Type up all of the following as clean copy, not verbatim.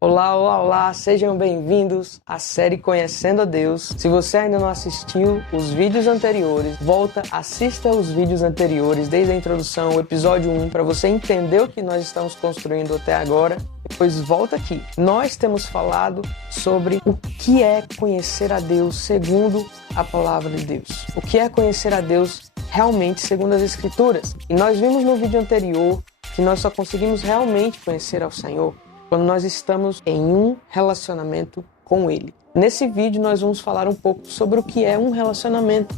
Olá, olá, olá, sejam bem-vindos à série Conhecendo a Deus. Se você ainda não assistiu os vídeos anteriores, volta, assista os vídeos anteriores, desde a introdução, o episódio 1, para você entender o que nós estamos construindo até agora. Depois volta aqui. Nós temos falado sobre o que é conhecer a Deus segundo a palavra de Deus. O que é conhecer a Deus realmente segundo as Escrituras. E nós vimos no vídeo anterior que nós só conseguimos realmente conhecer ao Senhor quando nós estamos em um relacionamento com Ele. Nesse vídeo nós vamos falar um pouco sobre o que é um relacionamento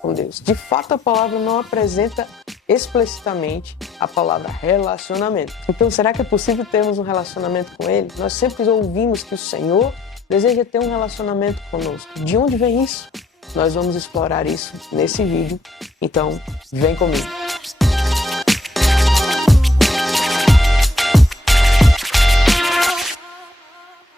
com Deus. De fato, a palavra não apresenta explicitamente a palavra relacionamento. Então, será que é possível termos um relacionamento com Ele? Nós sempre ouvimos que o Senhor deseja ter um relacionamento conosco. De onde vem isso? Nós vamos explorar isso nesse vídeo. Então, vem comigo.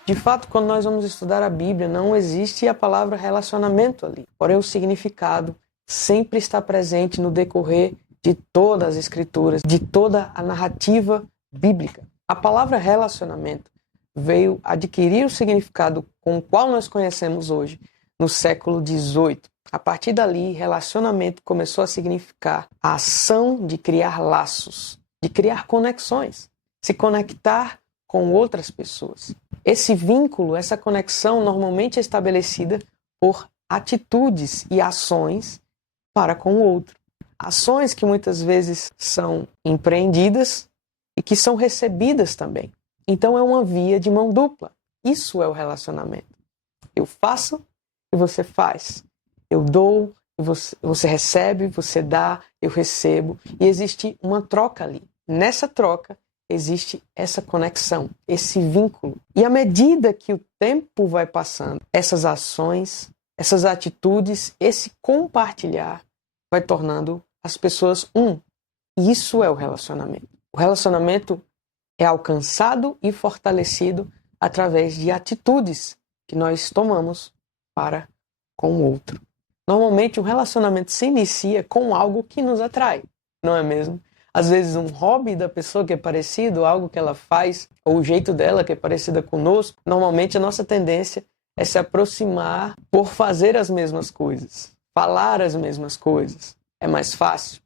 De fato, quando nós vamos estudar a Bíblia, não existe a palavra relacionamento ali. Porém, o significado sempre está presente no decorrer de todas as Escrituras, de toda a narrativa bíblica. A palavra relacionamento veio adquirir o significado com o qual nós conhecemos hoje, no século XVIII. A partir dali, relacionamento começou a significar a ação de criar laços, de criar conexões, se conectar com outras pessoas. Esse vínculo, essa conexão normalmente é estabelecida por atitudes e ações para com o outro. Ações que muitas vezes são empreendidas e que são recebidas também. Então é uma via de mão dupla. Isso é o relacionamento. Eu faço e você faz. Eu dou e você recebe, você dá, eu recebo. E existe uma troca ali. Nessa troca, existe essa conexão, esse vínculo. E à medida que o tempo vai passando, essas ações, essas atitudes, esse compartilhar vai tornando as pessoas um. E isso é o relacionamento. O relacionamento é alcançado e fortalecido através de atitudes que nós tomamos para com o outro. Normalmente, o relacionamento se inicia com algo que nos atrai, não é mesmo? Às vezes um hobby da pessoa que é parecido, algo que ela faz, ou o jeito dela que é parecida conosco. Normalmente a nossa tendência é se aproximar por fazer as mesmas coisas, falar as mesmas coisas. É mais fácil.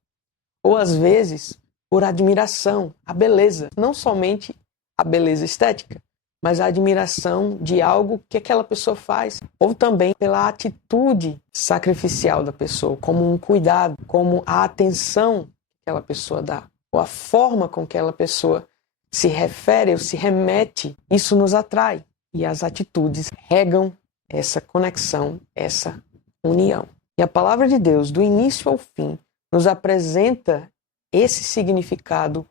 Ou às vezes por admiração, a beleza. Não somente a beleza estética, mas a admiração de algo que aquela pessoa faz. Ou também pela atitude sacrificial da pessoa, como um cuidado, como a atenção aquela pessoa dá, ou a forma com que aquela pessoa se refere ou se remete, isso nos atrai. E as atitudes regam essa conexão, essa união. E a palavra de Deus, do início ao fim, nos apresenta esse significado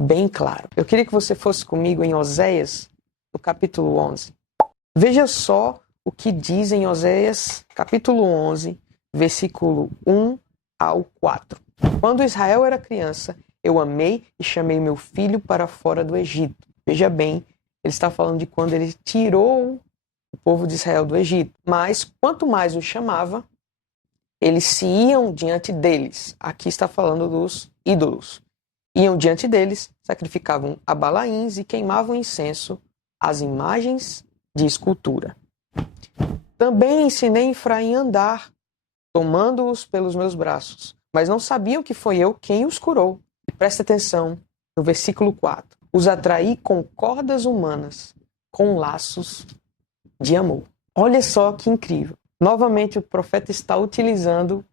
bem claro. Eu queria que você fosse comigo em Oséias, no capítulo 11. Veja só o que diz em Oséias, capítulo 11, versículo 1 ao 4. Quando Israel era criança, eu amei e chamei meu filho para fora do Egito. Veja bem, ele está falando de quando ele tirou o povo de Israel do Egito. Mas, quanto mais o chamava, eles se iam diante deles. Aqui está falando dos ídolos. Iam diante deles, sacrificavam a Balaíns e queimavam incenso às imagens de escultura. Também ensinei Efraim a andar, tomando-os pelos meus braços. Mas não sabiam que foi eu quem os curou. E presta atenção no versículo 4. Os atraí com cordas humanas, com laços de amor. Olha só que incrível. Novamente o profeta está utilizando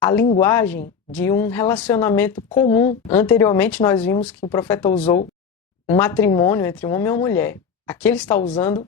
a linguagem de um relacionamento comum. Anteriormente nós vimos que o profeta usou um matrimônio entre um homem e uma mulher. Aqui ele está usando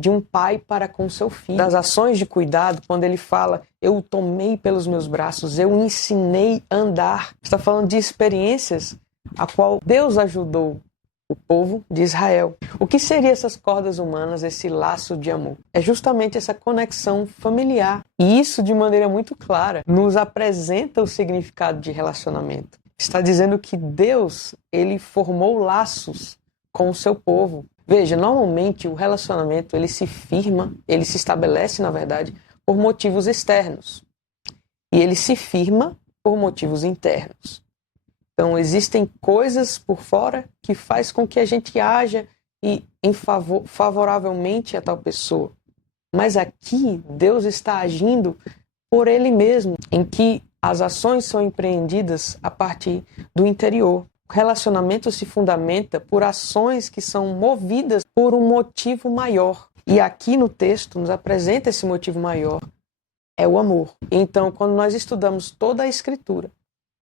de um pai para com seu filho. Das ações de cuidado, quando ele fala, eu o tomei pelos meus braços, eu o ensinei a andar. Está falando de experiências a qual Deus ajudou o povo de Israel. O que seriam essas cordas humanas, esse laço de amor? É justamente essa conexão familiar. E isso, de maneira muito clara, nos apresenta o significado de relacionamento. Está dizendo que Deus, ele formou laços com o seu povo. Veja, normalmente o relacionamento ele se firma, ele se estabelece, na verdade, por motivos externos. E ele se firma por motivos internos. Então, existem coisas por fora que faz com que a gente haja e favoravelmente a tal pessoa. Mas aqui Deus está agindo por Ele mesmo, em que as ações são empreendidas a partir do interior. O relacionamento se fundamenta por ações que são movidas por um motivo maior. E aqui no texto nos apresenta esse motivo maior, é o amor. Então, quando nós estudamos toda a Escritura,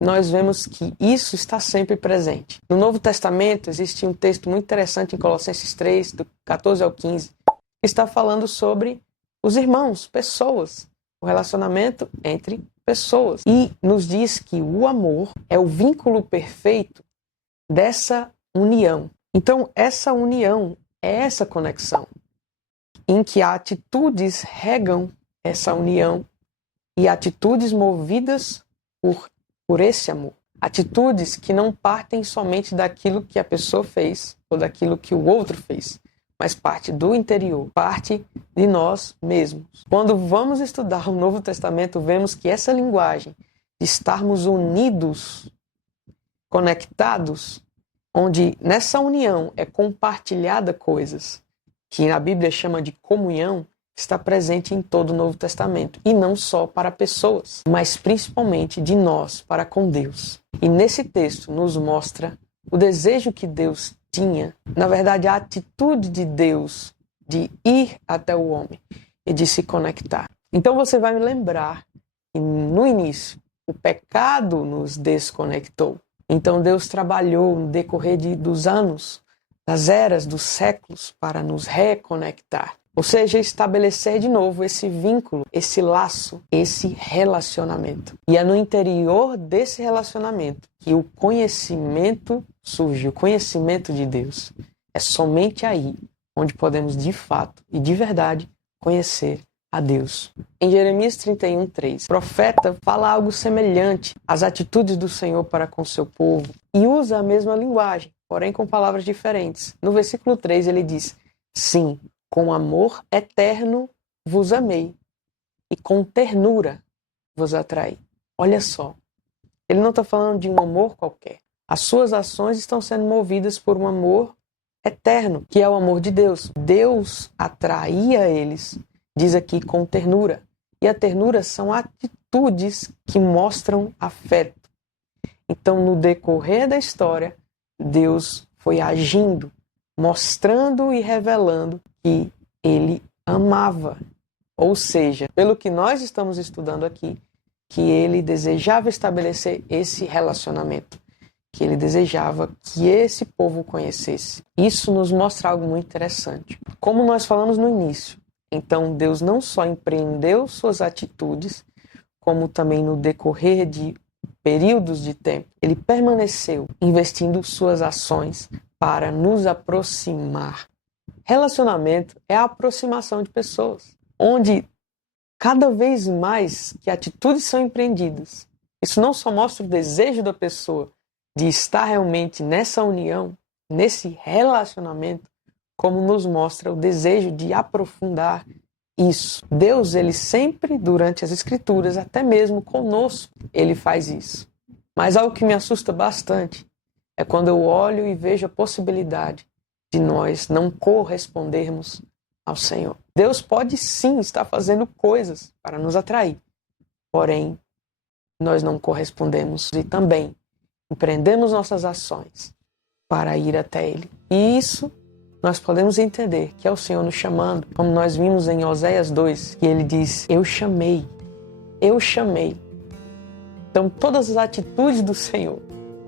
nós vemos que isso está sempre presente. No Novo Testamento existe um texto muito interessante em Colossenses 3, do 14 ao 15, que está falando sobre os irmãos, pessoas, o relacionamento entre pessoas. E nos diz que o amor é o vínculo perfeito dessa união. Então, essa união é essa conexão, em que atitudes regam essa união e atitudes movidas por esse amor. Atitudes que não partem somente daquilo que a pessoa fez ou daquilo que o outro fez, mas parte do interior, parte de nós mesmos. Quando vamos estudar o Novo Testamento, vemos que essa linguagem de estarmos unidos, conectados, onde nessa união é compartilhada coisas que na Bíblia chama de comunhão, está presente em todo o Novo Testamento. E não só para pessoas, mas principalmente de nós para com Deus. E nesse texto nos mostra o desejo que Deus tinha, na verdade a atitude de Deus de ir até o homem e de se conectar. Então você vai me lembrar que no início o pecado nos desconectou. Então Deus trabalhou no decorrer dos anos, das eras, dos séculos, para nos reconectar. Ou seja, estabelecer de novo esse vínculo, esse laço, esse relacionamento. E é no interior desse relacionamento que o conhecimento surge, o conhecimento de Deus. É somente aí onde podemos de fato e de verdade conhecer a Deus. Em Jeremias 31:3, o profeta fala algo semelhante às atitudes do Senhor para com seu povo e usa a mesma linguagem, porém com palavras diferentes. No versículo 3 ele diz: sim, com amor eterno vos amei, e com ternura vos atraí. Olha só, ele não está falando de um amor qualquer. As suas ações estão sendo movidas por um amor eterno, que é o amor de Deus. Deus atraía eles, diz aqui, com ternura. E a ternura são atitudes que mostram afeto. Então, no decorrer da história, Deus foi agindo, mostrando e revelando que ele amava. Ou seja, pelo que nós estamos estudando aqui, que ele desejava estabelecer esse relacionamento, que ele desejava que esse povo conhecesse. Isso nos mostra algo muito interessante. Como nós falamos no início, então Deus não só empreendeu suas atitudes, como também no decorrer de períodos de tempo, ele permaneceu investindo suas ações para nos aproximar. Relacionamento é a aproximação de pessoas, onde cada vez mais que atitudes são empreendidas, isso não só mostra o desejo da pessoa de estar realmente nessa união, nesse relacionamento, como nos mostra o desejo de aprofundar isso. Deus, ele sempre, durante as Escrituras, até mesmo conosco, ele faz isso. Mas algo que me assusta bastante é quando eu olho e vejo a possibilidade de nós não correspondermos ao Senhor. Deus pode sim estar fazendo coisas para nos atrair, porém, nós não correspondemos e também empreendemos nossas ações para ir até Ele. E isso nós podemos entender que é o Senhor nos chamando, como nós vimos em Oséias 2, que Ele diz: eu chamei, eu chamei. Então todas as atitudes do Senhor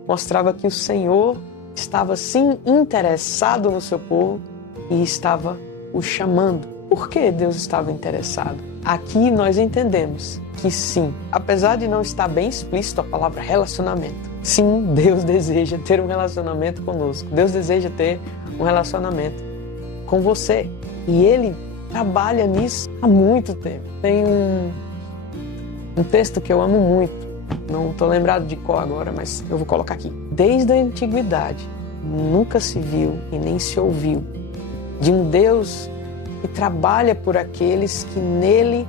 mostravam que o Senhor estava sim interessado no seu povo e estava o chamando. Por que Deus estava interessado? Aqui nós entendemos que sim, apesar de não estar bem explícito a palavra relacionamento, sim, Deus deseja ter um relacionamento conosco. Deus deseja ter um relacionamento com você. E Ele trabalha nisso há muito tempo. Tem um texto que eu amo muito. Não estou lembrado de qual agora, mas eu vou colocar aqui. Desde a antiguidade, nunca se viu e nem se ouviu de um Deus que trabalha por aqueles que nele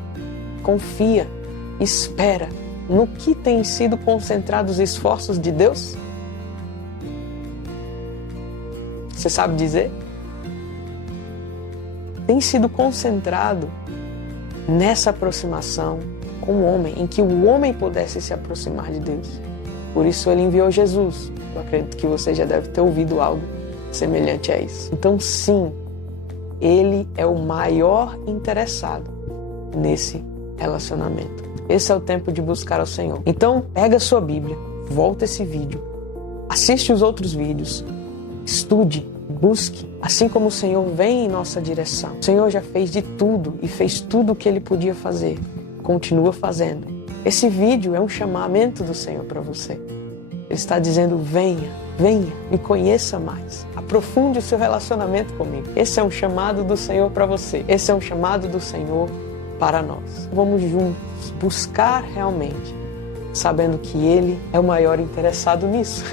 confia, espera. No que têm sido concentrados os esforços de Deus? Você sabe dizer? tem sido concentrado nessa aproximação com o homem, em que o homem pudesse se aproximar de Deus. Por isso ele enviou Jesus. Eu acredito que você já deve ter ouvido algo semelhante a isso. Então sim, ele é o maior interessado nesse relacionamento. Esse é o tempo de buscar ao Senhor. Então pega a sua Bíblia, volta esse vídeo, assiste os outros vídeos, estude, busque, assim como o Senhor vem em nossa direção. O Senhor já fez de tudo e fez tudo o que Ele podia fazer. Continua fazendo. Esse vídeo é um chamamento do Senhor para você. Ele está dizendo, venha, me conheça mais. Aprofunde o seu relacionamento comigo. Esse é um chamado do Senhor para você. Esse é um chamado do Senhor para nós. Vamos juntos buscar realmente, sabendo que Ele é o maior interessado nisso.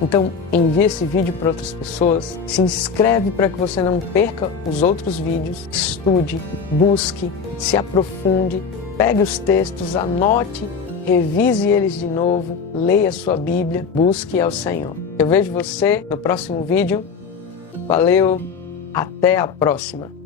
Então, envie esse vídeo para outras pessoas, se inscreve para que você não perca os outros vídeos, estude, busque, se aprofunde, pegue os textos, anote, revise eles de novo, leia sua Bíblia, busque ao Senhor. Eu vejo você no próximo vídeo. Valeu, até a próxima!